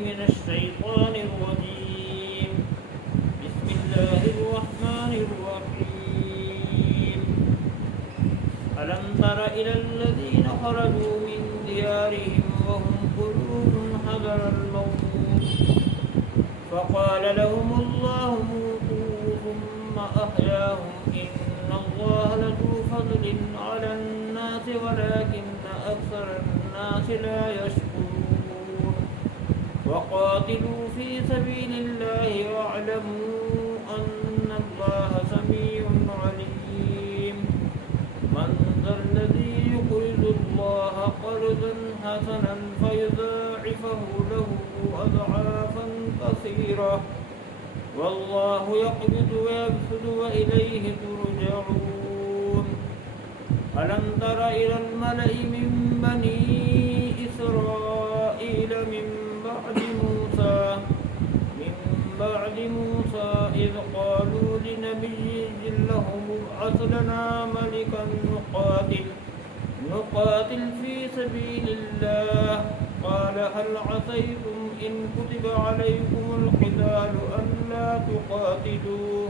من الشيطان الرجيم. بسم الله الرحمن الرحيم. ألم تر إلى الذين خرجوا من ديارهم وهم قلوب حذر الموت فقال لهم الله موتوا ثم أحياهم إن الله لذو فضل على الناس ولكن أكثر الناس لا يشكرون. وقاتلوا في سبيل الله واعلموا أن الله سميع عليم. من ذا الذي يقرض الله قرضا حسنا فيضاعفه له أضعافا كثيرة والله يقبض ويبسط وإليه ترجعون. ألم تر إلى الملأ من بني إسرائيل من بعد موسى إذ قالوا لنبي له ابعث لنا ملكا نقاتل في سبيل الله قال هل عسيتم إن كتب عليكم القتال ألا تقاتلوا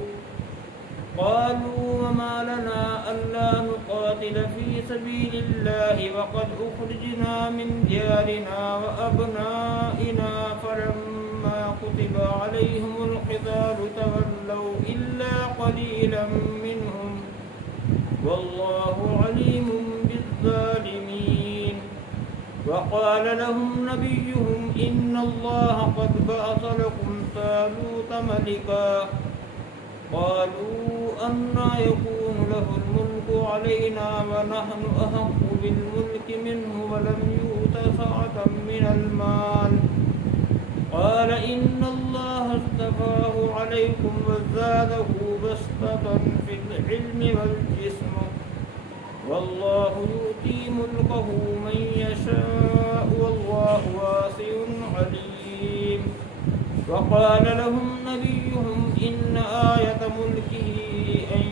قالوا وما لنا ألا نقاتل في سبيل الله وقد أخرجنا من ديارنا وأبنائنا فلما كتب عليهم القتال تولوا إلا قليلا منهم والله عليم بالظالمين. وقال لهم نبيهم إن الله قد بعث لكم طالوت ملكا قالوا أنى يكون له الملك علينا ونحن أحق بالملك منه ولم يؤت سعة من المال قال إن الله اصطفاه عليكم وزاده بسطة في العلم والجسم والله يؤتي ملكه من يشاء والله واسع عليم. وقال لهم نبيهم إن آية ملكه أن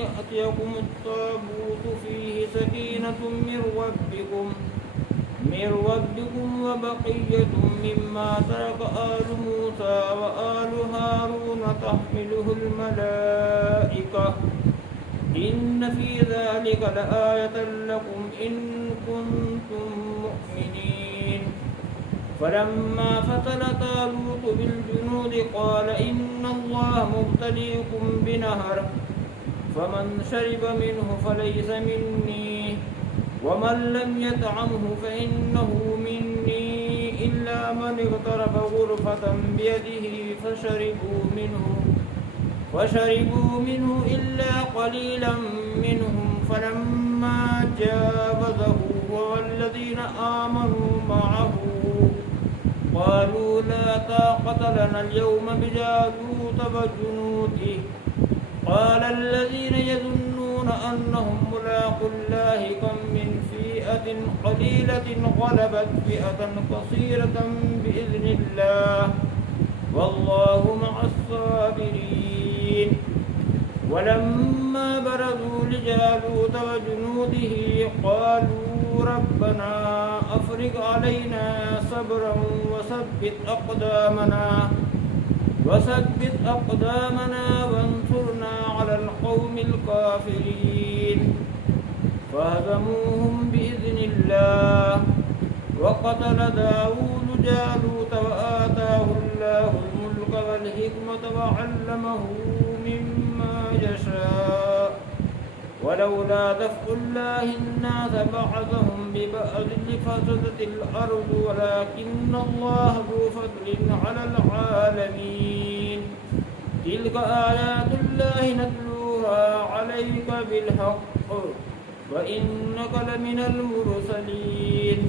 يأتيكم التابوت فيه سكينة من ربكم وبقية مما ترك آل موسى وآل هارون تحمله الملائكة إن في ذلك لآية لكم إن كنتم مؤمنين. فلما فتل طالوت بالجنود قال إن الله مبتليكم بنهر فمن شرب منه فليس مني ومن لم يطعمه فإنه مني إلا من اغترف غرفة بيده فشربوا منه إلا قليلا منهم فلما جاوزه والذين آمنوا معه قالوا لا طاقة لنا اليوم بجالوت وجنوده قال الذين يظنون أنهم ملاقو الله كم من فئة قليلة غلبت فئة كثيرة بإذن الله والله مع الصابرين. ولما برزوا لجالوت وجنوده قالوا ربنا أفرغ علينا صبرا وثبت أقدامنا وانصرنا على القوم الكافرين فهزموهم بإذن الله. وقتل داود جالوت وآتاه الله الملك والحكمة وعلمه مما يشاء ولولا دفع الله الناس بعضهم ببعض لفسدت الأرض ولكن الله ذو فضل على العالمين. تلك آيات الله نتلوها عليك بالحق وإنك لمن المرسلين.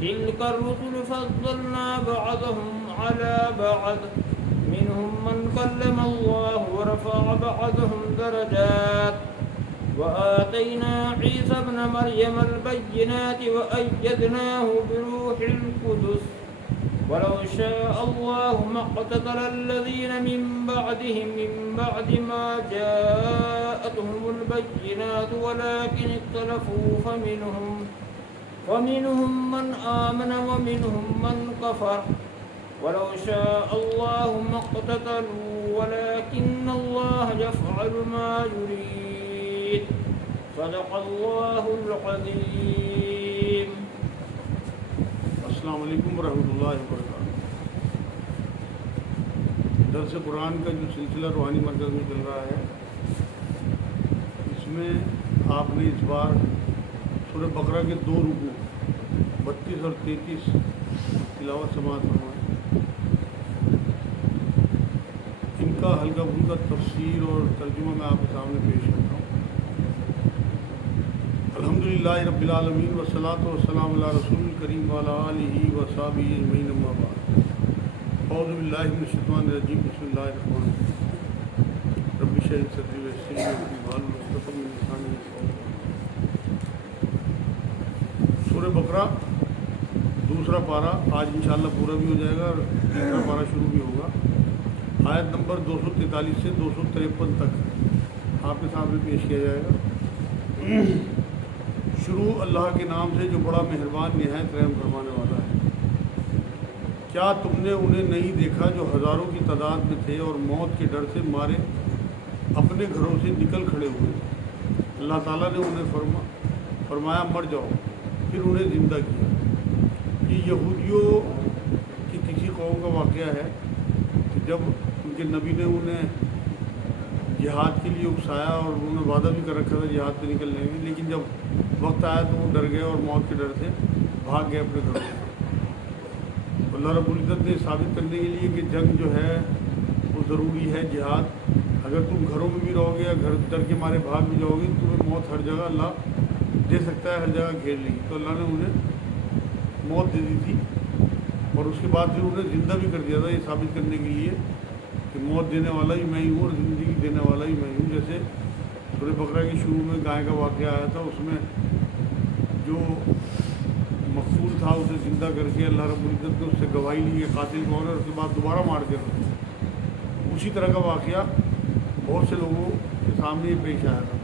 تلك الرسل فضلنا بعضهم على بعض منهم من كلم الله ورفع بعضهم درجات وآتينا عيسى ابن مريم البينات وأيدناه بروح القدس ولو شاء الله ما اقتتل الذين من بعدهم من بعد ما جاءتهم البينات ولكن اختلفوا ومنهم من آمن ومنهم من كفر ولو شاء الله ما اقتتلوا ولكن الله يفعل ما يريد صدق الله العظيم. السلام علیکم ورحمۃ اللہ وبرکاتہ. درس قرآن کا جو سلسلہ روحانی مرکز میں چل رہا ہے، اس میں آپ نے اس بار سورہ بقرہ کے 2 رکوع 32 اور 33 تلاوت سماعت فرمائے. ان کا ہلکا پھلکا تفسیر اور ترجمہ میں آپ کے سامنے پیش کرتا ہوں. الحمدللہ رب العالمین والصلاۃ والسلام علی رسول الکریم وعلی آلہ وصحبہ اجمعین، اما بعد. اعوذ باللہ من الشیطان الرجیم، بسم اللہ الرحمن الرحیم. رب اشرح لي صدری ویسر لي امری واحلل عقدۃ من لسانی یفقهوا قولی. سورہ بقرہ دوسرا پارہ آج انشاءاللہ پورا بھی ہو جائے گا اور تیسرا پارہ شروع بھی ہوگا. آیت نمبر 243 سے 253 تک آپ کے سامنے پیش کیا جائے گا. شروع اللہ کے نام سے جو بڑا مہربان نہایت رحم فرمانے والا ہے. کیا تم نے انہیں نہیں دیکھا جو ہزاروں کی تعداد میں تھے اور موت کے ڈر سے مارے اپنے گھروں سے نکل کھڑے ہوئے تھے؟ اللہ تعالیٰ نے انہیں فرمایا مر جاؤ، پھر انہیں زندہ کیا. یہ یہودیوں کی کسی قوم کا واقعہ ہے کہ جب ان کے نبی نے انہیں جہاد کے لیے اکسایا اور انہوں نے وعدہ بھی کر رکھا تھا جہاد پہ نکلنے کے، لیکن جب وقت آیا تو وہ ڈر گئے اور موت کے ڈر سے بھاگ گئے اپنے گھروں سے. اللہ رب العزت نے ثابت کرنے کے لیے کہ جنگ جو ہے وہ ضروری ہے، جہاد. اگر تم گھروں میں بھی رہو گے یا گھر ڈر کے مارے بھاگ بھی جاؤ گے، تمہیں موت ہر جگہ اللہ دے سکتا ہے، ہر جگہ گھیر لے گی. تو اللہ نے انہیں موت دے دی تھی اور اس کے بعد پھر انہیں زندہ بھی کر دیا تھا، یہ ثابت کرنے کے لیے کہ موت دینے والا ہی میں ہی ہوں اور زندگی دینے والا ہی میں ہی ہوں. جیسے سورہ بقرہ کے شروع میں گائے کا واقعہ آیا تھا، اس میں جو مقتول تھا اسے زندہ کر کے اللہ رب العزت نے اس سے گواہی لی کہ قاتل کون ہے، اور اس کے بعد دوبارہ مار کے رکھا. اسی طرح کا واقعہ بہت سے لوگوں کے سامنے پیش آیا تھا.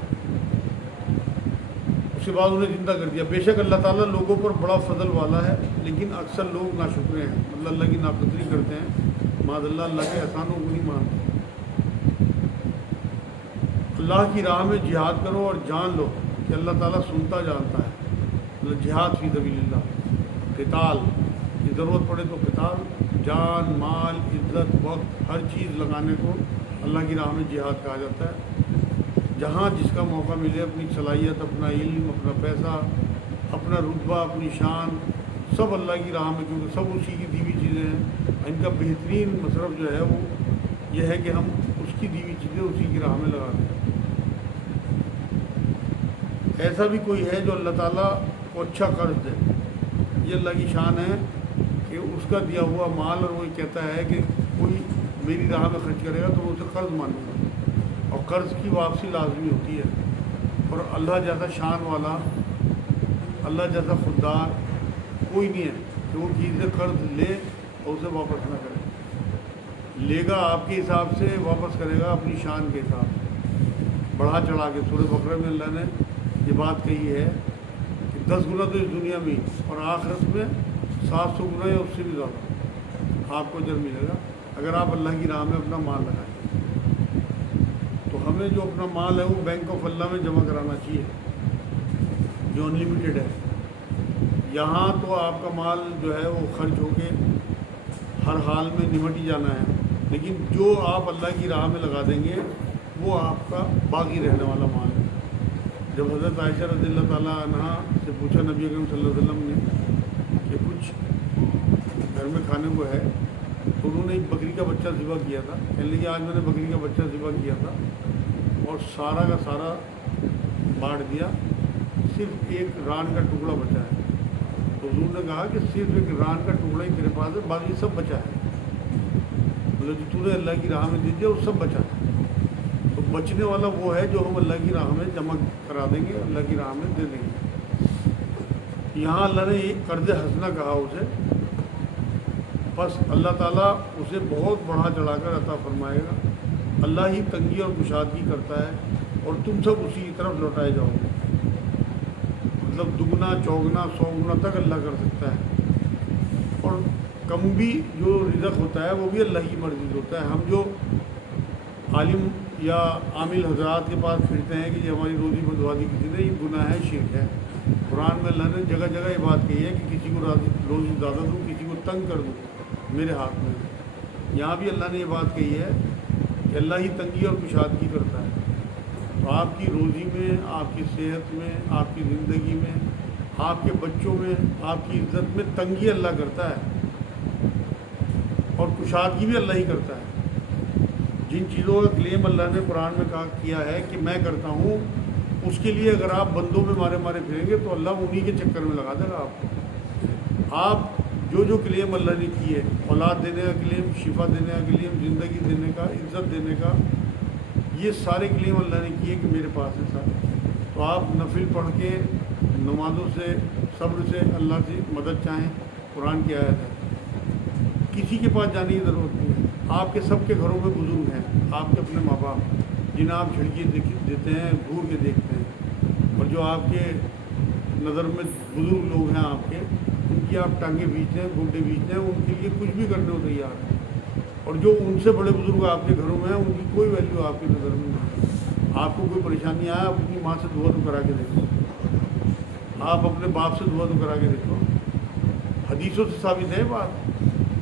اس کے بعد انہیں زندہ کر دیا. بے شک اللہ تعالیٰ لوگوں پر بڑا فضل والا ہے، لیکن اکثر لوگ ناشکرے ہیں، مطلب اللہ کی ناقدری کرتے ہیں. معاذ اللہ، اللہ کے احسانوں کو نہیں مانتے. اللہ کی راہ میں جہاد کرو اور جان لو کہ اللہ تعالیٰ سنتا جانتا ہے. جہاد فی سبیل اللہ، قتال کی ضرورت پڑے تو قتال، جان مال عزت وقت ہر چیز لگانے کو اللہ کی راہ میں جہاد کہا جاتا ہے. جہاں جس کا موقع ملے اپنی صلاحیت، اپنا علم، اپنا پیسہ، اپنا رتبہ، اپنی شان، سب اللہ کی راہ میں، کیونکہ سب اسی کی دی ہوئی چیزیں ہیں. ان کا بہترین مصرف جو ہے وہ یہ ہے کہ ہم اس کی دی ہوئی چیزیں اسی کی راہ میں لگا دیں. ایسا بھی کوئی ہے جو اللہ تعالیٰ کو اچھا قرض دے؟ یہ اللہ کی شان ہے کہ اس کا دیا ہوا مال، اور وہ کہتا ہے کہ کوئی میری راہ میں خرچ کرے گا تو میں اسے قرض مانوں گا، اور قرض کی واپسی لازمی ہوتی ہے. اور اللہ جیسا شان والا، اللہ جیسا خوددار کوئی نہیں ہے کہ وہ کسی سے قرض لے اور اسے واپس نہ کرے. لے گا آپ کے حساب سے، واپس کرے گا اپنی شان کے حساب سے، بڑھا چڑھا کے. سورہ بقرہ میں اللہ نے یہ بات کہی ہے کہ 10 گنا تو اس دنیا میں اور آخرت میں 700 گنا یا اس سے بھی زیادہ آپ کو اجر ملے گا اگر آپ اللہ کی راہ میں اپنا مال لگائیں. تو ہمیں جو اپنا مال ہے وہ بینک آف اللہ میں جمع کرانا چاہیے، جو ان لمیٹیڈ ہے. یہاں تو آپ کا مال جو ہے وہ خرچ ہو کے ہر حال میں نمٹ ہی جانا ہے، لیکن جو آپ اللہ کی راہ میں لگا دیں گے وہ آپ کا باقی رہنے والا مال ہے. جب حضرت عائشہ رضی اللہ تعالیٰ عنہ سے پوچھا نبی اکرم صلی اللہ علیہ وسلم نے کہ کچھ گھر میں کھانے کو ہے، تو انہوں نے ایک بکری کا بچہ ذبح کیا تھا. کہنے لگے آج میں نے بکری کا بچہ ذبح کیا تھا اور سارا کا سارا بانٹ دیا، صرف ایک ران کا ٹکڑا بچا ہے. تو حضور نے کہا کہ صرف ایک ران کا ٹکڑا ہی تیرے پاس ہے، باقی سب بچا ہے. مطلب جو تو نے اللہ کی راہ میں دے دیا وہ سب بچا ہے. تو بچنے والا وہ ہے جو ہم اللہ کی راہ میں جمع کرا دیں گے، اللہ کی راہ میں دے دیں گے. یہاں اللہ نے ایک قرض حسنہ کہا اسے، بس اللہ تعالیٰ اسے بہت بڑھا چڑھا کر عطا فرمائے گا. اللہ ہی تنگی اور کشادگی کرتا ہے اور تم سب اسی کی طرف لوٹائے جاؤ گے. مطلب دگنا چوگنا 100 گنا تک اللہ کر سکتا ہے، اور کم بھی جو رزق ہوتا ہے وہ بھی اللہ کی مرضی سے ہوتا ہے۔ ہم جو عالم یا عامل حضرات کے پاس پھرتے ہیں کہ یہ ہماری روزی بندوا دی کسی نے، یہ گناہ ہے، شرک ہے۔ قرآن میں اللہ نے جگہ جگہ یہ بات کہی ہے کہ کسی کو روزی زیادہ دوں، کسی کو تنگ کر دوں، میرے ہاتھ میں ہے۔ یہاں بھی اللہ نے یہ بات کہی ہے کہ اللہ ہی تنگی اور کشادگی کرتا ہے۔ تو آپ کی روزی میں، آپ کی صحت میں، آپ کی زندگی میں، آپ کے بچوں میں، آپ کی عزت میں تنگی اللہ کرتا ہے، اور کشادگی بھی اللہ ہی کرتا ہے۔ جن چیزوں کا کلیم اللہ نے قرآن میں کیا ہے کہ میں کرتا ہوں، اس کے لیے اگر آپ بندوں میں مارے مارے پھریں گے تو اللہ انہی کے چکر میں لگا دے گا آپ کو۔ آپ جو کلیم اللہ نے کیے، اولاد دینے کا کلیم، شفا دینے کا کلیم، زندگی دینے کا، عزت دینے کا، یہ سارے کلیم اللہ نے کیے کہ میرے پاس ہے سارے۔ تو آپ نفل پڑھ کے، نمازوں سے، صبر سے اللہ سے مدد چاہیں۔ قرآن کی آیت ہے، کسی کے پاس جانے کی ضرورت نہیں ہے۔ آپ کے سب کے گھروں میں بزرگ ہیں، آپ کے اپنے ماں باپ جنہیں آپ جھڑکی دیتے ہیں، گھور کے دیکھتے ہیں، اور جو آپ کے نظر میں بزرگ لوگ ہیں آپ کے، ان کی آپ ٹانگیں بیچتے ہیں، گھنٹے بیچتے ہیں، ان کے لیے کچھ بھی کرنے کو تیار ہیں۔ اور جو ان سے بڑے بزرگ آپ کے گھروں میں ہیں، ان کی کوئی ویلیو آپ کی نظر میں نہیں۔ آپ کو کوئی پریشانی آئے، آپ اپنی ماں سے دعا تو کرا کے دیکھو، آپ اپنے باپ سے دعا تو کرا کے دیکھو۔ حدیثوں سے ثابت ہے بات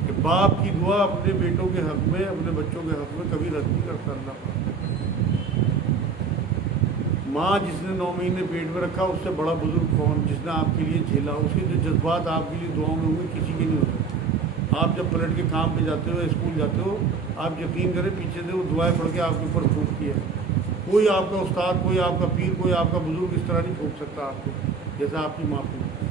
کہ باپ کی دعا اپنے بیٹوں کے حق میں، اپنے بچوں کے حق میں کبھی رد نہیں کرتا اللہ۔ ماں جس نے 9 مہینے پیٹ میں رکھا، اس سے بڑا بزرگ کون جس نے آپ کے لیے جھیلا؟ اس کے جو جذبات آپ کے لیے دعاؤں میں ہوں گے، کسی کے نہیں ہو سکتے۔ آپ جب پلٹ کے کام پہ جاتے ہو، اسکول جاتے ہو، آپ یقین کریں پیچھے سے وہ دعائیں پڑھ کے آپ کے اوپر پھونکتی ہے۔ کوئی آپ کا استاد، کوئی آپ کا پیر، کوئی آپ کا بزرگ اس طرح نہیں پھونک سکتا آپ کو جیسا آپ کی ماں پھونکتی۔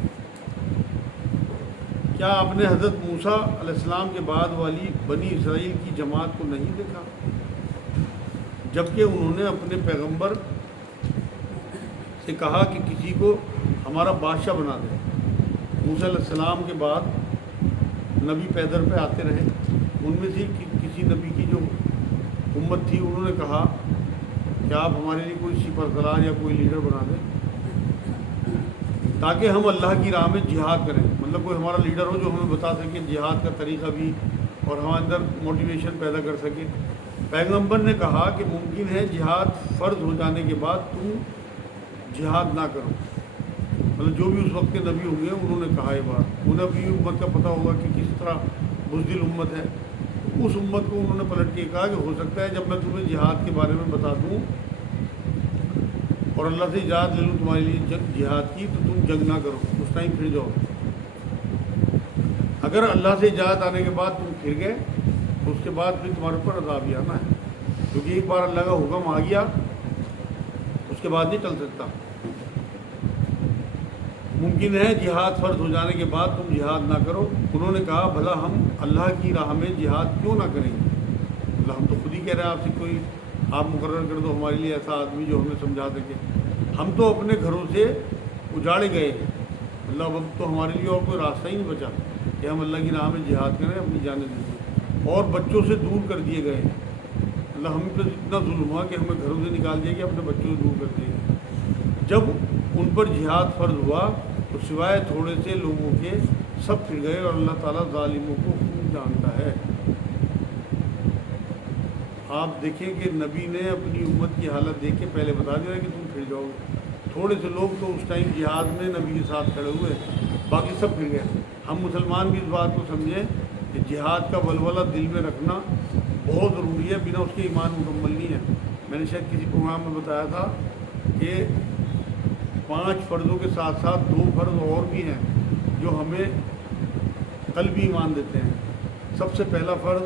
کیا آپ نے حضرت موسیٰ علیہ السلام کے بعد والی بنی اسرائیل کی جماعت کو نہیں دیکھا، جبکہ انہوں نے اپنے پیغمبر سے کہا کہ کسی کو ہمارا بادشاہ بنا دے؟ موسیٰ علیہ السلام کے بعد نبی پیدر پہ آتے رہے، ان میں سے کسی نبی کی جو امت تھی، انہوں نے کہا کہ آپ ہمارے لیے کوئی سپرسالار یا کوئی لیڈر بنا دیں تاکہ ہم اللہ کی راہ میں جہاد کریں۔ مطلب کوئی ہمارا لیڈر ہو جو ہمیں بتا سکے جہاد کا طریقہ بھی، اور ہمارے اندر موٹیویشن پیدا کر سکے۔ پیغمبر نے کہا کہ ممکن ہے جہاد فرض ہو جانے کے بعد تم جہاد نہ کرو۔ مطلب جو بھی اس وقت کے نبی ہوں گے، انہوں نے کہا یہ بات، انہیں اپنی امت کا پتہ ہوگا کہ کس طرح بزدل امت ہے۔ اس امت کو انہوں نے پلٹ کے کہا کہ ہو سکتا ہے جب میں تمہیں جہاد کے بارے میں بتا دوں اور اللہ سے اجازت لے لوں تمہارے لیے جہاد کی، تو تم جنگ نہ کرو، اس ٹائم پھر جاؤ۔ اگر اللہ سے اجازت آنے کے بعد تم پھر گئے تو اس کے بعد پھر تمہارے اوپر عذاب ہی آنا ہے، کیونکہ ایک بار اللہ کا حکم آ گیا اس کے بعد نہیں چل سکتا۔ ممکن ہے جہاد فرض ہو جانے کے بعد تم جہاد نہ کرو۔ انہوں نے کہا بھلا ہم اللہ کی راہ میں جہاد کیوں نہ کریں گے؟ اللہ ہم تو خود ہی کہہ رہے ہیں آپ سے کوئی آپ مقرر کر دو ہمارے لیے ایسا آدمی جو ہمیں سمجھا سکے۔ ہم تو اپنے گھروں سے اجاڑے گئے ہیں، اللہ اب تو ہمارے لیے اور کوئی راستہ ہی نہیں بچا کہ ہم اللہ کی راہ میں جہاد کریں، اپنی جانیں دیں، اور بچوں سے دور کر دیے گئے ہیں۔ اللہ ہم پہ اتنا ظلم ہوا کہ ہمیں گھروں سے نکال دیا گیا، اپنے بچوں سے دور کر دیے گئے۔ جب ان پر جہاد فرض ہوا تو سوائے تھوڑے سے لوگوں کے سب پھر گئے، اور اللہ تعالیٰ ظالموں کو خوب جانتا ہے۔ آپ دیکھیں کہ نبی نے اپنی امت کی حالت دیکھ کے پہلے بتا دیا کہ تم پھر جاؤ گے۔ تھوڑے سے لوگ تو اس ٹائم جہاد میں نبی کے ساتھ کھڑے ہوئے، باقی سب پھر گئے۔ ہم مسلمان بھی اس بات کو سمجھیں کہ جہاد کا ولولہ دل میں رکھنا بہت ضروری ہے، بنا اس کے ایمان مکمل نہیں ہے۔ میں نے شاید کسی پروگرام میں بتایا تھا کہ 5 فرضوں کے ساتھ ساتھ 2 فرض اور بھی ہیں جو ہمیں قلبی ایمان دیتے ہیں۔ سب سے پہلا فرض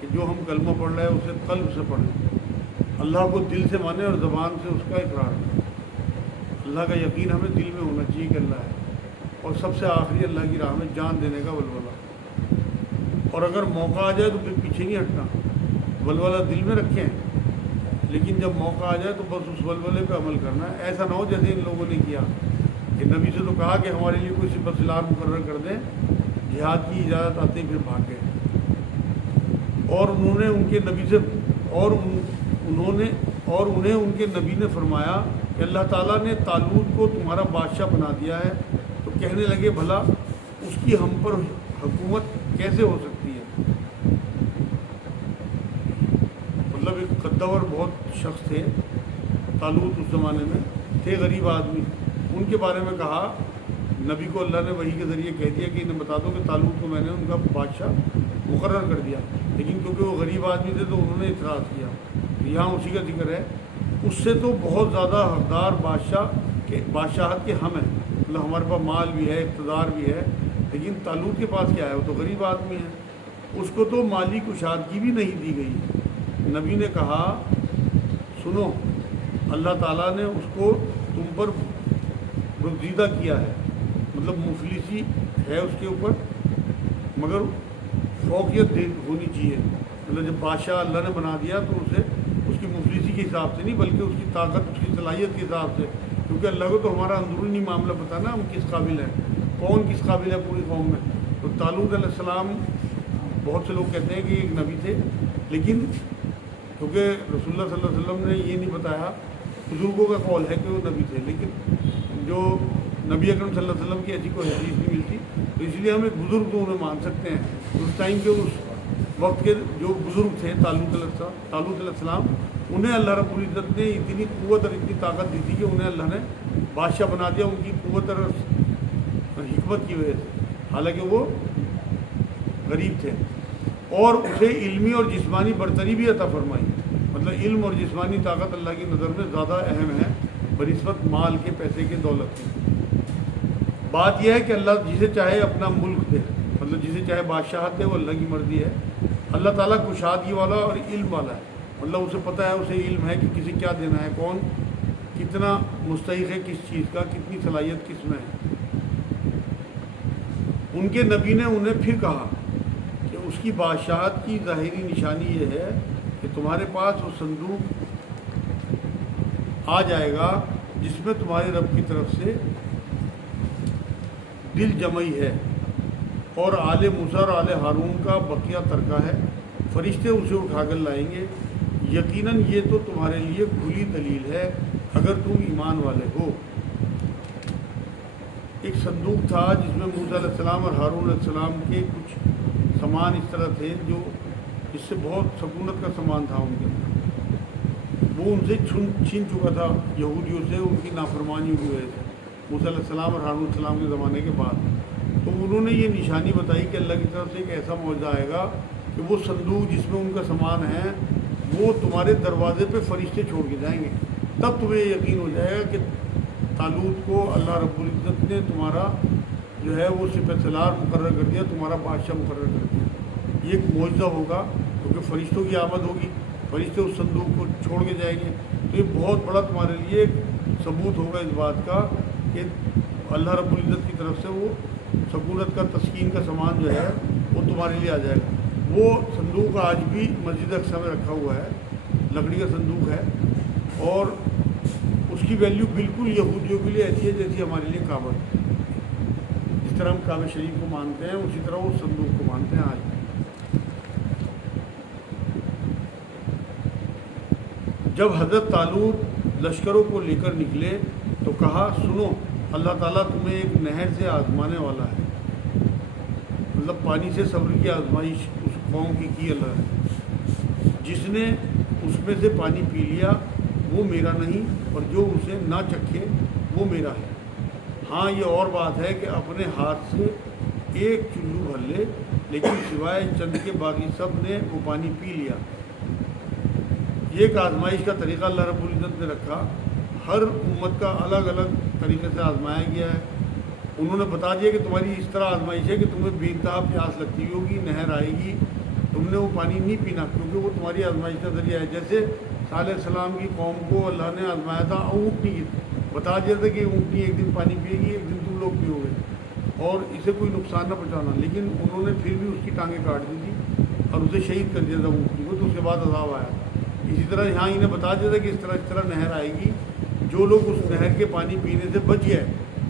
کہ جو ہم کلمہ پڑھ رہے ہیں اسے قلب سے پڑھیں، اللہ کو دل سے مانیں اور زبان سے اس کا اقرار کریں۔ اللہ کا یقین ہمیں دل میں ہونا چاہیے کہ اللہ ہے۔ اور سب سے آخری اللہ کی راہ میں جان دینے کا ولولہ، اور اگر موقع آ جائے تو پھر پیچھے نہیں ہٹنا، ولولہ دل میں رکھیں، لیکن جب موقع آ جائے تو بس اس ولولے پہ عمل کرنا ہے۔ ایسا نہ ہو جیسے ان لوگوں نے کیا کہ نبی سے تو کہا کہ ہمارے لیے کوئی سپرسالار مقرر کر دیں، جہاد کی اجازت آتے ہی پھر بھاگ گئے، اور انہوں نے ان کے نبی سے انہیں ان کے نبی نے فرمایا کہ اللہ تعالیٰ نے طالوت کو تمہارا بادشاہ بنا دیا ہے، تو کہنے لگے بھلا اس کی ہم پر حکومت کیسے ہو سکتی ہے؟ مطلب ایک قدور بہت شخص تھے طالوت، اس زمانے میں تھے غریب آدمی، ان کے بارے میں کہا نبی کو اللہ نے وحی کے ذریعے کہہ دیا کہ انہیں بتا دو کہ طالوت کو میں نے ان کا بادشاہ مقرر کر دیا، لیکن کیونکہ وہ غریب آدمی تھے تو انہوں نے اعتراض کیا۔ یہاں اسی کا ذکر ہے، اس سے تو بہت زیادہ حقدار بادشاہت کے ہم ہیں، مطلب ہمارے پاس مال بھی ہے، اقتدار بھی ہے، لیکن طالوت کے پاس کیا ہے؟ وہ تو غریب آدمی ہے، اس کو تو مالی کشادگی بھی نہیں دی گئی۔ نبی نے کہا سنو، اللہ تعالیٰ نے اس کو تم پر برگزیدہ کیا ہے، مطلب مفلسی ہے اس کے اوپر، مگر فوقیت ہونی چاہیے، مطلب جب بادشاہ اللہ نے بنا دیا تو اسے اس کی مفلسی کے حساب سے نہیں، بلکہ اس کی طاقت، اس کی صلاحیت کے حساب سے، کیونکہ اللہ کو تو ہمارا اندرونی معاملہ پتہ نا، ہم کس قابل ہیں، کون کس قابل ہے پوری قوم میں۔ تو طالوت علیہ السلام، بہت سے لوگ کہتے ہیں کہ ایک نبی تھے، لیکن کیونکہ رسول اللہ صلی اللہ علیہ وسلم نے یہ نہیں بتایا، بزرگوں کا قول ہے کہ وہ نبی تھے، لیکن جو نبی اکرم صلی اللہ علیہ وسلم کی ایسی کوئی حدیث نہیں ملتی، تو اس لیے ہم ایک بزرگ تو انہیں مان سکتے ہیں۔ اس ٹائم کے اس وقت کے جو بزرگ تھے طالوت علیہ السلام، انہیں اللہ رب العزت نے اتنی قوت اور اتنی طاقت دی تھی کہ انہیں اللہ نے بادشاہ بنا دیا، ان کی قوت اور حکمت کی وجہ سے، حالانکہ وہ غریب تھے، اور اسے علمی اور جسمانی برتری بھی عطا فرمائی، مطلب علم اور جسمانی طاقت اللہ کی نظر میں زیادہ اہم ہے بنسبت مال کے، پیسے کے، دولت کی۔ بات یہ ہے کہ اللہ جسے چاہے اپنا ملک دے، مطلب جسے چاہے بادشاہت دے، وہ اللہ کی مرضی ہے۔ اللہ تعالیٰ کشادگی والا اور علم والا ہے، مطلب اسے پتہ ہے، اسے علم ہے کہ کسے کیا دینا ہے، کون کتنا مستحق ہے کس چیز کا، کتنی صلاحیت کس میں ہے۔ ان کے نبی نے انہیں پھر کہا کہ اس کی بادشاہت کی ظاہری نشانی یہ ہے کہ تمہارے پاس وہ صندوق آ جائے گا جس میں تمہارے رب کی طرف سے دل جمعی ہے، اور آل موسیٰ اور آل ہارون کا بقیہ ترکہ ہے، فرشتے اسے اٹھا کر لائیں گے، یقیناً یہ تو تمہارے لیے کھلی دلیل ہے اگر تم ایمان والے ہو۔ ایک صندوق تھا جس میں موسیٰ علیہ السلام اور ہارون علیہ السلام کے کچھ سامان اس طرح تھے جو اس سے بہت سکونت کا سامان تھا ان کے، وہ ان سے چھین چکا تھا یہودیوں سے، ان کی نافرمانیوں کی وجہ سے، موسیٰ علیہ السلام اور ہارون علیہ السلام کے زمانے کے بعد۔ تو انہوں نے یہ نشانی بتائی کہ اللہ کی طرف سے ایک ایسا معجزہ آئے گا کہ وہ صندوق جس میں ان کا سامان ہے وہ تمہارے دروازے پہ فرشتے چھوڑ کے جائیں گے، تب تمہیں یقین ہو جائے گا کہ طالوت کو اللہ رب العزت نے تمہارا جو ہے وہ سپہ سالار مقرر کر دیا، تمہارا بادشاہ مقرر کر دیا۔ یہ ایک معجزہ ہوگا کیونکہ فرشتوں کی آمد ہوگی، فرشتے اس صندوق کو چھوڑ کے جائیں گے، تو یہ بہت بڑا تمہارے لیے ایک ثبوت ہوگا اس بات کا کہ اللہ رب العزت کی طرف سے وہ سکونت کا، تسکین کا سامان جو ہے وہ تمہارے لیے آ جائے گا۔ وہ صندوق آج بھی مسجد اقصیٰ میں رکھا ہوا ہے، لکڑی کا صندوق ہے، اور اس کی ویلیو بالکل یہودیوں کے لیے ایسی ہے جیسی ہمارے لیے کعبہ ہے۔ جس طرح ہم کعبہ شریف کو مانتے ہیں اسی طرح وہ صندوق کو مانتے ہیں آج۔ جب حضرت طالوت لشکروں کو لے کر نکلے تو کہا سنو، اللہ تعالیٰ تمہیں ایک نہر سے آزمانے والا ہے، مطلب پانی سے صبر کی آزمائش اس قوم کی اللہ نے، جس نے اس میں سے پانی پی لیا وہ میرا نہیں، اور جو اسے نہ چکھے وہ میرا ہے۔ ہاں یہ اور بات ہے کہ اپنے ہاتھ سے ایک چلو بھر لے، لیکن سوائے چند کے باقی سب نے وہ پانی پی لیا۔ یہ ایک آزمائش کا طریقہ اللہ رب العزت نے رکھا، ہر امت کا الگ الگ طریقے سے آزمایا گیا ہے۔ انہوں نے بتا دیا کہ تمہاری اس طرح آزمائش ہے کہ تمہیں بے انتہا پیاس لگتی ہوگی، نہر آئے گی، تم نے وہ پانی نہیں پینا کیونکہ وہ تمہاری آزمائش کا ذریعہ ہے۔ جیسے صالح علیہ السلام کی قوم کو اللہ نے آزمایا تھا اونٹنی کی، بتا دیا تھا کہ اونٹنی ایک دن پانی پیے گی، ایک دن تم لوگ پیو گے، اور اسے کوئی نقصان نہ پہنچانا، لیکن انہوں نے پھر بھی اس کی ٹانگیں کاٹ دی تھی اور اسے شہید کر دیا تھا اونٹنی کو، تو اس کے بعد عذاب آیا۔ اسی طرح یہاں انہیں بتا دیا تھا کہ اس طرح نہر آئے گی، جو لوگ اس نہر کے پانی پینے سے بچ گئے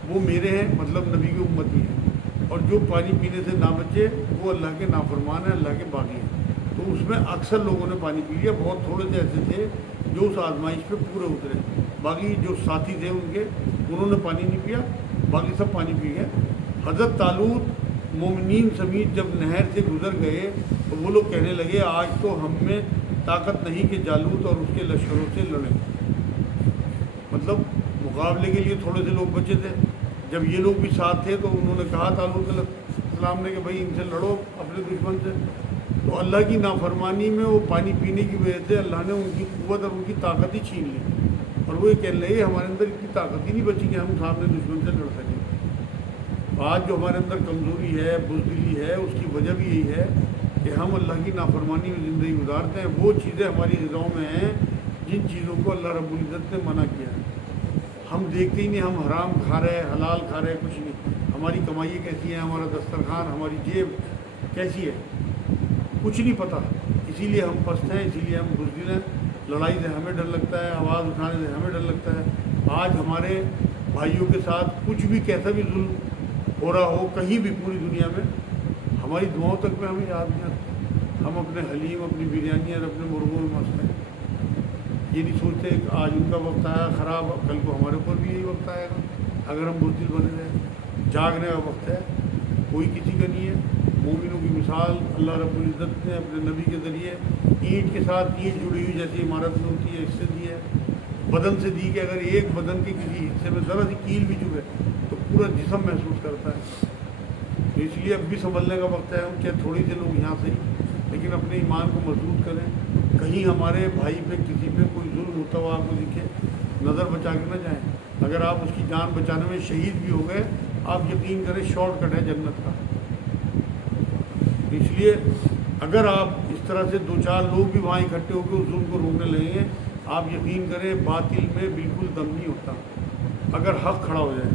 وہ میرے ہیں، مطلب نبی کی امتی ہیں، اور جو پانی پینے سے نہ بچے وہ اللہ کے نافرمان ہیں، اللہ کے باغی ہیں۔ تو اس میں اکثر لوگوں نے پانی پی لیا، بہت تھوڑے سے ایسے تھے جو اس آزمائش پہ پورے اترے. باقی جو ساتھی تھے ان کے انہوں نے پانی نہیں پیا, باقی سب پانی پی گئے. حضرت طالوت مومنین سمیت جب نہر سے گزر گئے تو وہ لوگ کہنے لگے آج تو ہم میں طاقت نہیں کہ جالوت اور اس کے لشکروں سے لڑیں. مطلب مقابلے کے لیے تھوڑے سے لوگ بچے تھے. جب یہ لوگ بھی ساتھ تھے تو انہوں نے کہا طالوت علیہ السلام نے کہ بھائی ان سے لڑو اپنے دشمن سے. تو اللہ کی نافرمانی میں وہ پانی پینے کی وجہ سے اللہ نے ان کی قوت اور ان کی طاقت ہی چھین لی, اور وہ یہ کہنے لگے ہمارے اندر اتنی طاقت ہی نہیں بچی کہ ہم سامنے دشمن سے لڑ سکیں. آج جو ہمارے اندر کمزوری ہے, بزدلی ہے, اس کی وجہ بھی یہی ہے کہ ہم اللہ کی نافرمانی میں زندگی گزارتے ہیں. وہ چیزیں ہماری غذاؤں میں ہیں جن چیزوں کو اللہ رب العزت نے منع کیا ہے. ہم دیکھتے ہی نہیں, ہم حرام کھا رہے ہیں, حلال کھا رہے ہیں, کچھ نہیں. ہماری کمائی کیسی ہے, ہمارا دسترخوان, ہماری جیب کیسی ہے, کچھ نہیں پتہ. اسی لیے ہم پست ہیں, اسی لیے ہم بزدل ہیں. لڑائی سے ہمیں ڈر لگتا ہے, آواز اٹھانے سے ہمیں ڈر لگتا ہے. آج ہمارے بھائیوں کے ساتھ کچھ بھی کیسا بھی ظلم ہو رہا ہو کہیں بھی پوری دنیا میں, ہماری دعاؤں تک میں ہمیں یاد نہیں آتا. ہم اپنے حلیم, اپنی بریانی اور اپنے مرغوں میں مست ہیں. یہ نہیں سوچتے کہ آج ان کا وقت آیا خراب, کل کو ہمارے اوپر بھی یہی وقت آئے گا اگر ہم بزدل بنے رہے. جاگنے کا وقت ہے, کوئی کسی کا نہیں ہے. مومنوں کی مثال اللہ رب العزت نے اپنے نبی کے ذریعے اینٹ کے ساتھ اینٹ جڑی ہوئی جیسی عمارت میں ہوتی ہے اس سے دی ہے. بدن سے دی کہ اگر ایک بدن کے کسی حصے میں ذرا سی کیل بھی چکے تو پورا جسم محسوس کرتا ہے. تو اس لیے اب بھی سنبھلنے کا وقت ہے. ہم چاہے تھوڑے سے لوگ یہاں سے ہی, لیکن اپنے ایمان کو مضبوط کریں. کہیں ہمارے بھائی پہ کسی پہ کوئی ظلم ہوتا ہوا آپ کو دکھے, نظر بچا کے نہ جائیں. اگر آپ اس کی جان بچانے میں شہید بھی ہو گئے, آپ یقین کریں شارٹ کٹ ہے جنت کا. اس لیے اگر آپ اس طرح سے دو چار لوگ بھی وہاں اکٹھے ہو کے اس ظلم کو روکنے لگیں گے, آپ یقین کریں باطل میں بالکل دم نہیں ہوتا اگر حق کھڑا ہو جائے.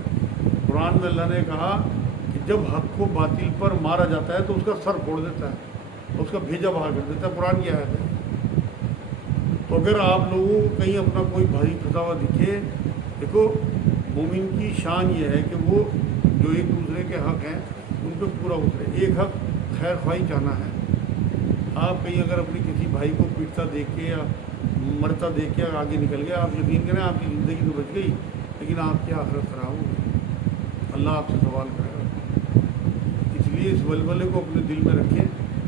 قرآن میں اللہ نے کہا کہ جب حق کو باطل پر مارا جاتا ہے تو اس کا سر پھوڑ دیتا ہے, اس کا بھیجا باہر کر دیتا ہے. قرآن کی آیت ہے. تو اگر آپ لوگوں کو کہیں اپنا کوئی بھائی پھنسا ہوا دکھے, دیکھو مومن کی شان یہ ہے کہ وہ جو ایک دوسرے کے حق ہیں ان پہ پورا اترے. ایک حق خیر خواہی چاہنا ہے. آپ کہیں اگر اپنے کسی بھائی کو پیٹتا دیکھ کے یا مرتا دیکھ کے آگے نکل گیا, آپ یقین کریں آپ کی زندگی تو بچ گئی لیکن آپ کی آخرت خراب ہو گئی. اللہ آپ سے سوال کرے گا. اس لیے اس ولولے کو اپنے دل میں رکھیں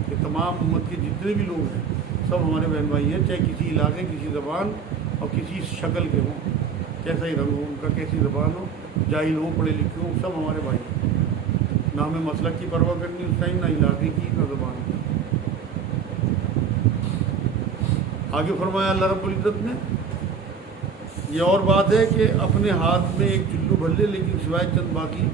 کہ تمام امت کے جتنے بھی لوگ ہیں سب ہمارے بہن بھائی ہیں, چاہے کسی علاقے, کسی زبان اور کسی شکل کے ہوں, کیسا ہی رنگ ہو ان کا, کیسی زبان ہو, جاہل ہوں, پڑھے لکھے ہوں, سب ہمارے بھائی ہیں. نہ ہمیں مسلک کی پرواہ کرنی اس ٹائم, نہ علاقے کی, نہ زبان کی. آگے فرمایا اللہ رب العزت نے, یہ اور بات ہے کہ اپنے ہاتھ میں ایک چلو بھر لے لیکن سوائے چند باقی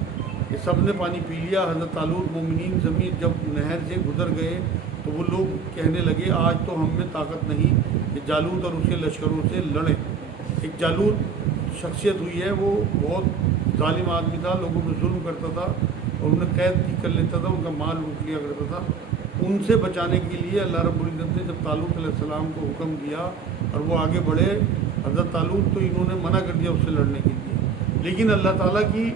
کہ سب نے پانی پی لیا. حضرت طالوت مومنین سمیت جب نہر سے گزر گئے تو وہ لوگ کہنے لگے آج تو ہم میں طاقت نہیں کہ جالوت اور اس کے لشکروں سے لڑیں. ایک جالوت شخصیت ہوئی ہے, وہ بہت ظالم آدمی تھا, لوگوں پہ ظلم کرتا تھا اور انہیں قید بھی کر لیتا تھا, ان کا مال لوٹ لیا کرتا تھا. ان سے بچانے کے لیے اللہ رب العزت نے جب طالوت علیہ السلام کو حکم دیا اور وہ آگے بڑھے, حضرت طالوت تو انہوں نے منع کر دیا اس سے لڑنے کے لیے. لیکن اللہ تعالیٰ کی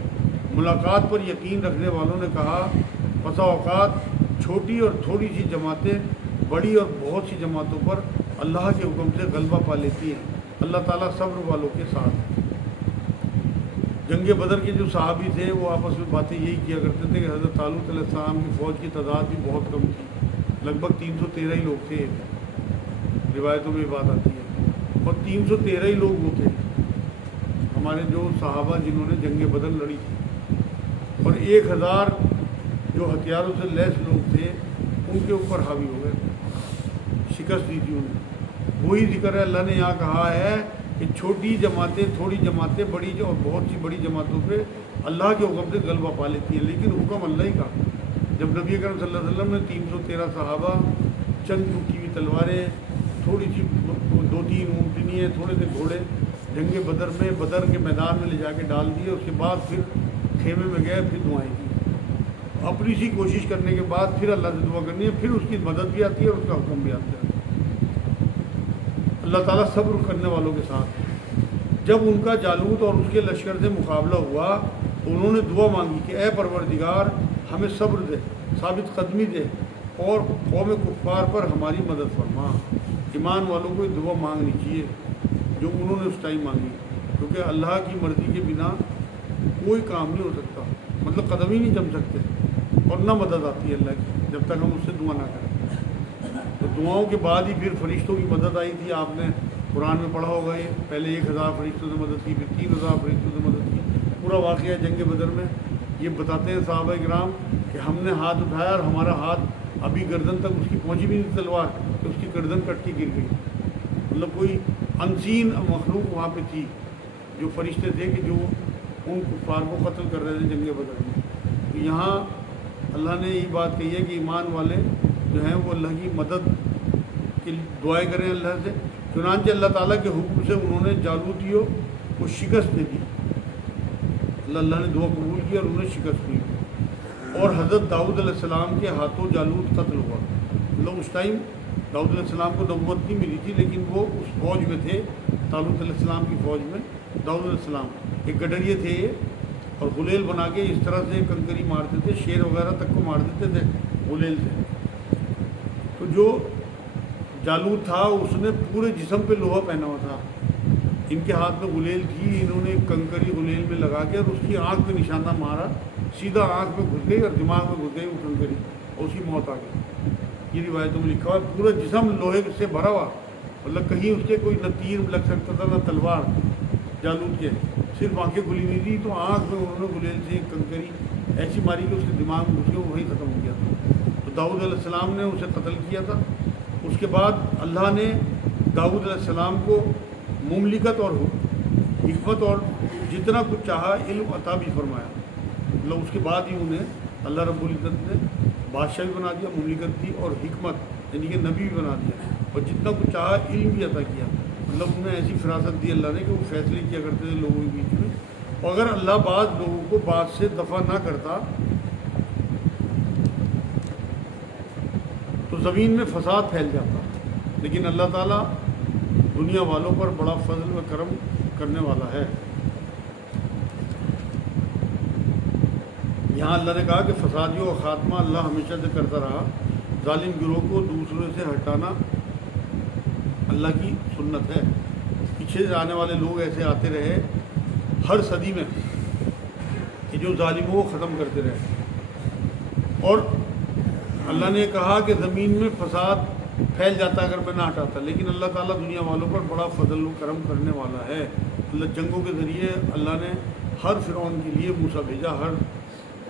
ملاقات پر یقین رکھنے والوں نے کہا بسا اوقات چھوٹی اور تھوڑی سی جماعتیں بڑی اور بہت سی جماعتوں پر اللہ کے حکم سے غلبہ پا لیتی ہیں. اللہ تعالیٰ صبر والوں کے ساتھ ہے. جنگ بدر کے جو صحابی تھے وہ آپس میں باتیں یہی کیا کرتے تھے کہ حضرت طالوت علیہ السلام کی فوج کی تعداد بھی بہت کم تھی, لگ بھگ 313 ہی لوگ تھے, روایتوں میں یہ بات آتی ہے. اور 313 ہی لوگ وہ تھے ہمارے جو صحابہ جنہوں نے جنگ بدر لڑی تھی, اور 1000 جو ہتھیاروں سے لیس لوگ تھے ان کے اوپر حاوی ہو گئے, شکست دی تھی انہیں. وہی ذکر ہے, اللہ نے یہاں کہا ہے کہ چھوٹی جماعتیں, تھوڑی جماعتیں بڑی اور بہت سی بڑی جماعتوں پہ اللہ کے حکم سے غلبہ پا لیتی ہیں, لیکن حکم اللہ ہی کا. جب نبی کرم صلی اللہ علیہ وسلم نے 313 صحابہ, چند ٹوٹی ہوئی تلواریں, تھوڑی سی 2-3 اونٹنیاں, تھوڑے سے گھوڑے جنگ بدر میں بدر کے میدان میں لے جا کے ڈال دیے. اس کے بعد پھر خیمے میں گئے, پھر دعائیں کی. اپنی سی کوشش کرنے کے بعد پھر اللہ سے دعا کرنی ہے, پھر اس کی مدد بھی آتی ہے اور اس کا حکم بھی آتا ہے. اللہ تعالیٰ صبر کرنے والوں کے ساتھ. جب ان کا جالوت اور اس کے لشکر سے مقابلہ ہوا تو انہوں نے دعا مانگی کہ اے پروردگار ہمیں صبر دے, ثابت قدمی دے اور قوم کفار پر ہماری مدد فرما. ایمان والوں کو یہ دعا مانگنی چاہیے. جو انہوں نے اس ٹائم مانگی، کیونکہ اللہ کی مرضی کے بنا کوئی کام نہیں ہو سکتا، مطلب قدم ہی نہیں جم سکتے، اور نہ مدد آتی ہے اللہ کی جب تک ہم اس سے دعا نہ کریں۔ تو دعاؤں کے بعد ہی پھر فرشتوں کی مدد آئی تھی، آپ نے قرآن میں پڑھا ہوگا، یہ پہلے 1000 فرشتوں سے مدد کی، پھر 3000 فرشتوں سے مدد کی۔ پورا واقعہ جنگ بدر میں یہ بتاتے ہیں صحابہ کرام کہ ہم نے ہاتھ اٹھایا اور ہمارا ہاتھ ابھی گردن تک اس کی پہنچی بھی نہیں تلوار کہ اس کی گردن کٹ کے گر گئی۔ مطلب کوئی انسین مخلوق وہاں پہ تھی، جو فرشتے تھے کہ جو ان کفار کو قتل کر رہے تھے جنگ بدر میں۔ تو یہاں اللہ نے یہی بات کہی ہے کہ ایمان والے جو ہیں وہ اللہ کی مدد کی دعائیں کریں اللہ سے۔ چنانچہ اللہ تعالیٰ کے حکم سے انہوں نے جالوتیوں کو شکست دے دی، اللہ نے دعا قبول کی اور انہیں شکست دی، اور حضرت داؤد علیہ السلام کے ہاتھوں جالوت قتل ہوا۔ مطلب اس ٹائم داؤد علیہ السلام کو نبوت نہیں ملی تھی، لیکن وہ اس فوج میں تھے، طالوت علیہ السلام کی فوج میں داؤد علیہ السلام ایک گڈریے تھے یہ، اور غلیل بنا کے اس طرح سے کنکری مارتے تھے، شیر وغیرہ تک کو مار دیتے تھے غلیل سے۔ تو جو جالوت تھا اس نے پورے جسم پہ لوہا پہنا ہوا تھا، ان کے ہاتھ میں غلیل تھی، انہوں نے کنکری غلیل میں لگا کے اور اس کی آنکھ پہ نشانہ مارا، سیدھا آنکھ میں گھس گئی اور دماغ میں گھس گئی وہ کنکری، اور اس کی موت آ گئی۔ یہ روایتوں میں لکھا ہوا ہے، پورا جسم لوہے سے بھرا ہوا، مطلب کہیں اس کے کوئی نہ تیر لگ سکتا تھا نہ تلوار جالوت کے، صرف آنکھیں کھلی ہوئی تھی، تو آنکھ میں انہوں نے غلیل سے کنکری ایسی ماری کہ اس کے دماغ میں گھس گئی، وہیں ختم ہو گیا تھا۔ تو داؤد علیہ السلام نے اسے قتل کیا تھا۔ اس کے بعد اللہ نے داؤد علیہ السلام کو مملکت اور حکمت اور جتنا کچھ چاہا علم عطا بھی فرمایا، مطلب اس کے بعد ہی انہیں اللہ رب العزت نے بادشاہ بھی بنا دیا، مملکت دی اور حکمت یعنی کہ نبی بھی بنا دیا، اور جتنا کچھ چاہا علم بھی عطا کیا، مطلب انہیں ایسی فراست دی اللہ نے کہ وہ فیصلے کیا کرتے تھے لوگوں کے بیچ میں، اور اگر اللہ بعض لوگوں کو بات سے دفع نہ کرتا تو زمین میں فساد پھیل جاتا، لیکن اللہ تعالیٰ دنیا والوں پر بڑا فضل و کرم کرنے والا ہے۔ یہاں اللہ نے کہا کہ فسادیوں کا خاتمہ اللہ ہمیشہ سے کرتا رہا، ظالم گروہ کو دوسروں سے ہٹانا اللہ کی سنت ہے۔ پیچھے سے آنے والے لوگ ایسے آتے رہے ہر صدی میں کہ جو ظالموں کو ختم کرتے رہے، اور اللہ نے کہا کہ زمین میں فساد پھیل جاتا اگر میں نہ ہٹاتا، لیکن اللہ تعالیٰ دنیا والوں پر بڑا فضل و کرم کرنے والا ہے۔ اللہ جنگوں کے ذریعے اللہ نے ہر فرعون کے لیے موسیٰ بھیجا ہر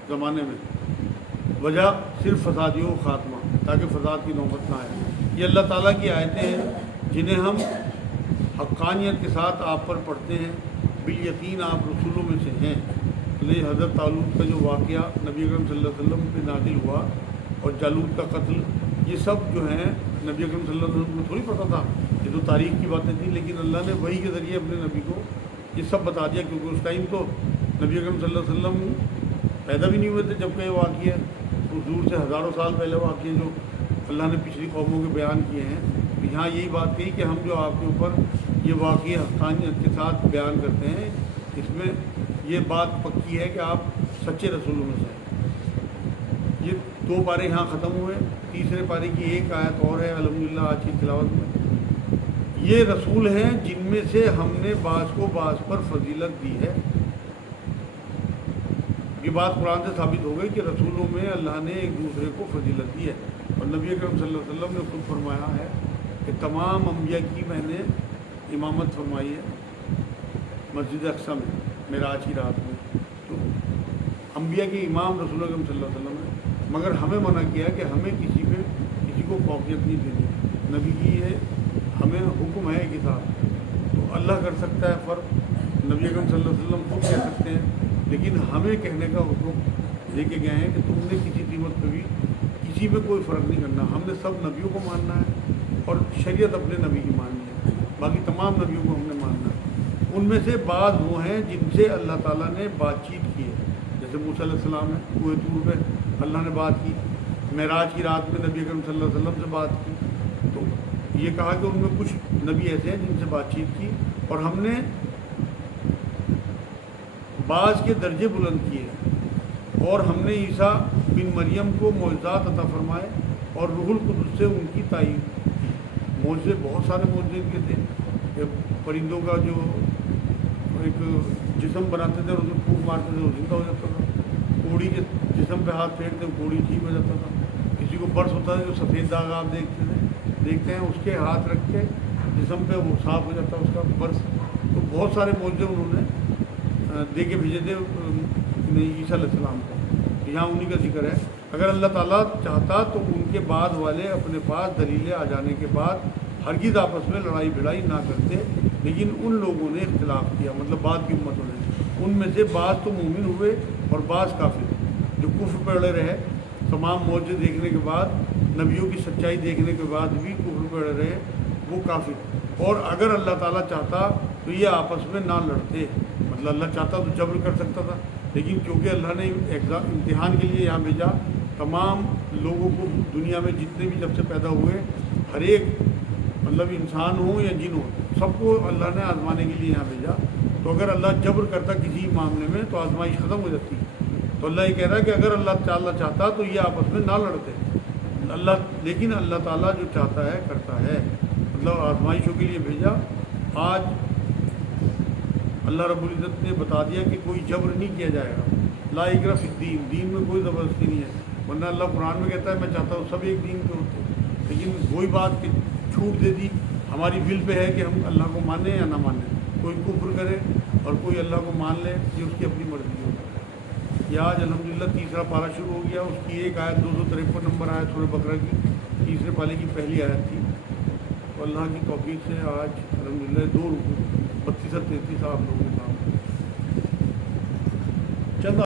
زمانے میں، وجہ صرف فسادیوں کا خاتمہ، تاکہ فساد کی نوبت نہ آئے۔ یہ اللہ تعالیٰ کی آیتیں ہیں جنہیں ہم حقانیت کے ساتھ آپ پر پڑھتے ہیں، بالیقین آپ رسولوں میں سے ہیں۔ یہ حضرت طالوت کا جو واقعہ نبی اکرم صلی اللہ علیہ وسلم پہ نازل ہوا اور جالوت کا قتل، یہ سب جو ہیں نبی اکرم صلی اللہ علیہ وسلم کو تھوڑی پتہ تھا، یہ تو تاریخ کی باتیں تھیں، لیکن اللہ نے وحی کے ذریعے اپنے نبی کو یہ سب بتا دیا، کیونکہ اس ٹائم تو نبی اکرم صلی اللہ علیہ وسلم پیدا بھی نہیں ہوئے تھے جب کہ یہ واقعہ حضور سے ہزاروں سال پہلے واقعہ جو اللہ نے پچھلی قوموں کے بیان کیے ہیں۔ یہاں یہی بات کہی کہ ہم جو آپ کے اوپر یہ واقعہ حقانیت کے ساتھ بیان کرتے ہیں، اس میں یہ بات پکی ہے کہ آپ سچے رسولوں میں سے ہیں۔ یہ 2 پارے یہاں ختم ہوئے، تیسرے پارے کی ایک آیت اور ہے الحمدللہ آج کی تلاوت میں۔ یہ رسول ہیں جن میں سے ہم نے بعض کو بعض پر فضیلت دی ہے۔ یہ بات قرآن سے ثابت ہو گئی کہ رسولوں میں اللہ نے ایک دوسرے کو فضیلت دی ہے، اور نبی اکرم صلی اللہ علیہ وسلم نے خود فرمایا ہے کہ تمام انبیاء کی میں نے امامت فرمائی ہے مسجد اقصی میں معراج کی رات میں۔ تو انبیاء کے امام رسول اکرم صلی اللہ علیہ وسلم نے، مگر ہمیں منع کیا کہ ہمیں کسی کو فوقیت نہیں دینی، نبی کی یہ ہمیں حکم ہے کتاب، تو اللہ کر سکتا ہے فرق، نبی اکرم صلی اللہ علیہ وسلم خود کہہ سکتے ہیں، لیکن ہمیں کہنے کا حکم دے کے گئے ہیں کہ تم نے کسی قیمت پہ بھی کسی میں کوئی فرق نہیں کرنا، ہم نے سب نبیوں کو ماننا ہے اور شریعت اپنے نبی کی ماننی ہے، باقی تمام نبیوں کو ہم نے ماننا ہے۔ ان میں سے بعض وہ ہیں جن سے اللہ تعالیٰ نے بات چیت کی ہے، جیسے موسیٰ علیہ السلام ہے، کوہ طور پہ اللہ نے بات کی، معراج کی رات میں نبی اکرم صلی اللہ علیہ وسلم سے بات کی، تو یہ کہا کہ ان میں کچھ نبی ایسے ہیں جن سے بات چیت کی، اور ہم نے بعض کے درجے بلند کیے، اور ہم نے عیسیٰ بن مریم کو معجزات عطا فرمائے اور روح القدس سے ان کی تائید کی۔ معجزے بہت سارے معجزے ان کے تھے، کہ پرندوں کا جو ایک جسم بناتے تھے اور اسے پھونک مارتے تھے وہ زندہ ہو جاتا تھا، کوڑی کے جسم پہ ہاتھ پھیرتے وہ کوڑی ٹھیک ہو جاتا تھا، کسی کو برس ہوتا تھا جو سفید داغ آپ دیکھتے ہیں اس کے ہاتھ رکھ کے جسم پہ وہ صاف ہو جاتا اس کا برس۔ تو بہت سارے معجزے انہوں نے دے کے بھیجے تھے عیسیٰ علیہ السلام کو، یہاں انہی کا ذکر ہے۔ اگر اللہ تعالیٰ چاہتا تو ان کے بعد والے اپنے پاس دلیلیں آ جانے کے بعد ہرگز آپس میں لڑائی بھڑائی نہ کرتے، لیکن ان لوگوں نے اختلاف کیا، مطلب بعد کی امتوں نے، ان میں سے بعض تو مومن ہوئے اور بعض کافر، جو کفر پہ اڑے رہے، تمام معجزے دیکھنے کے بعد، نبیوں کی سچائی دیکھنے کے بعد بھی کفر پہ اڑے رہے، وہ کافر۔ اور اگر اللہ تعالیٰ چاہتا تو یہ آپس میں نہ لڑتے، مطلب اللہ چاہتا تو جبر کر سکتا تھا، لیکن کیونکہ اللہ نے امتحان کے لیے یہاں بھیجا، تمام لوگوں کو دنیا میں جتنے بھی جب سے پیدا ہوئے، ہر ایک مطلب انسان ہو یا جن ہو، سب کو اللہ نے آزمانے کے لیے یہاں بھیجا۔ تو اگر اللہ جبر کرتا کسی معاملے میں تو آزمائش ختم ہو جاتی۔ تو اللہ یہ کہہ رہا ہے کہ اگر اللہ تعالیٰ چاہتا تو یہ آپس میں نہ لڑتے لیکن اللہ تعالیٰ جو چاہتا ہے کرتا ہے، مطلب آزمائشوں کے لیے بھیجا۔ آج اللہ رب العزت نے بتا دیا کہ کوئی جبر نہیں کیا جائے گا، لا اکراہ فی الدین، دین میں کوئی زبردستی نہیں ہے، ورنہ اللہ قرآن میں کہتا ہے میں چاہتا ہوں سب ایک دین کے ہوتے، لیکن وہی بات کہ چھوٹ دے دی، ہماری دل پہ ہے کہ ہم اللہ کو مانیں یا نہ مانیں، کوئی کفر کرے اور کوئی اللہ کو مان لے، یہ اس کی اپنی مرضی ہوگی۔ یہ آج الحمدللہ تیسرا پارہ شروع ہو گیا، اس کی ایک آیت 253 نمبر آیت سورہ بقرہ کی تیسرے پارے کی پہلی آیت تھی۔ تو اللہ کی توفیق سے آج الحمدللہ 2 رکوع 32 اور 33 آپ لوگوں کے سامنے